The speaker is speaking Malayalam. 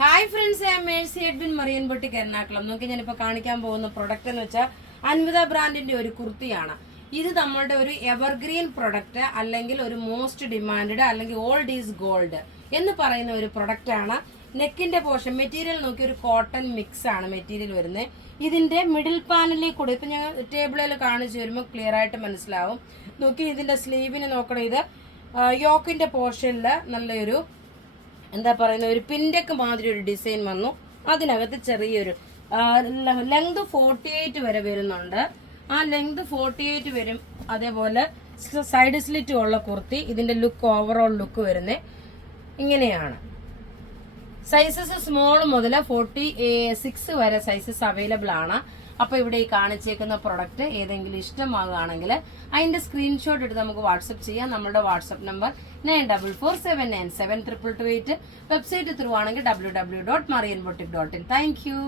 ഹായ് ഫ്രണ്ട്സ്, ഞാൻ മേഴ്സി എഡ്വിൻ മറിയൻ ബൊട്ടിക് എറണാകുളം. നോക്കി ഞാനിപ്പോൾ കാണിക്കാൻ പോകുന്ന പ്രൊഡക്റ്റ് എന്ന് വെച്ചാൽ അൻവിത ബ്രാൻഡിന്റെ ഒരു കുർത്തിയാണ്. ഇത് നമ്മളുടെ ഒരു എവർഗ്രീൻ പ്രൊഡക്റ്റ്, അല്ലെങ്കിൽ ഒരു മോസ്റ്റ് ഡിമാൻഡ്, അല്ലെങ്കിൽ ഓൾഡ് ഈസ് ഗോൾഡ് എന്ന് പറയുന്ന ഒരു പ്രൊഡക്റ്റ് ആണ്. നെക്കിന്റെ പോർഷൻ മെറ്റീരിയൽ നോക്കി ഒരു കോട്ടൺ മിക്സ് ആണ് മെറ്റീരിയൽ വരുന്നത്. ഇതിന്റെ മിഡിൽ പാനലിൽ കൂടെ ഇപ്പൊ ഞാൻ ടേബിളിൽ കാണിച്ചു വരുമ്പോൾ ക്ലിയർ ആയിട്ട് മനസ്സിലാവും. നോക്കി ഇതിന്റെ സ്ലീവിന് നോക്കണം. ഇത് യോക്കിന്റെ പോർഷനിൽ നല്ലൊരു എന്താ പറയുന്ന ഒരു പിൻഡക്ക് മാതിരി ഒരു ഡിസൈൻ വന്നു. അതിനകത്ത് ചെറിയൊരു ലെങ്ത് 48 വരെ വരുന്നുണ്ട്. ആ ലെങ്ത് 48 വരും. അതേപോലെ സൈഡ് സ്ലിറ്റ് ഉള്ള കുർത്തി. ഇതിന്റെ ലുക്ക് ഓവറോൾ ലുക്ക് വരുന്നത് ഇങ്ങനെയാണ്. സൈസസ് സ്മോൾ മുതൽ 46 വരെ സൈസസ് അവൈലബിൾ ആണ്. അപ്പൊ ഇവിടെ ഈ കാണിച്ചേക്കുന്ന പ്രൊഡക്റ്റ് ഏതെങ്കിലും ഇഷ്ടമാകുകയാണെങ്കിൽ അതിന്റെ സ്ക്രീൻഷോട്ട് എടുത്ത് നമുക്ക് വാട്സ്ആപ്പ് ചെയ്യാം. നമ്മുടെ വാട്സ്ആപ്പ് നമ്പർ 9447972228. വെബ്സൈറ്റ് ത്രൂ ആണെങ്കിൽ www.marianboutique.in. Thank you.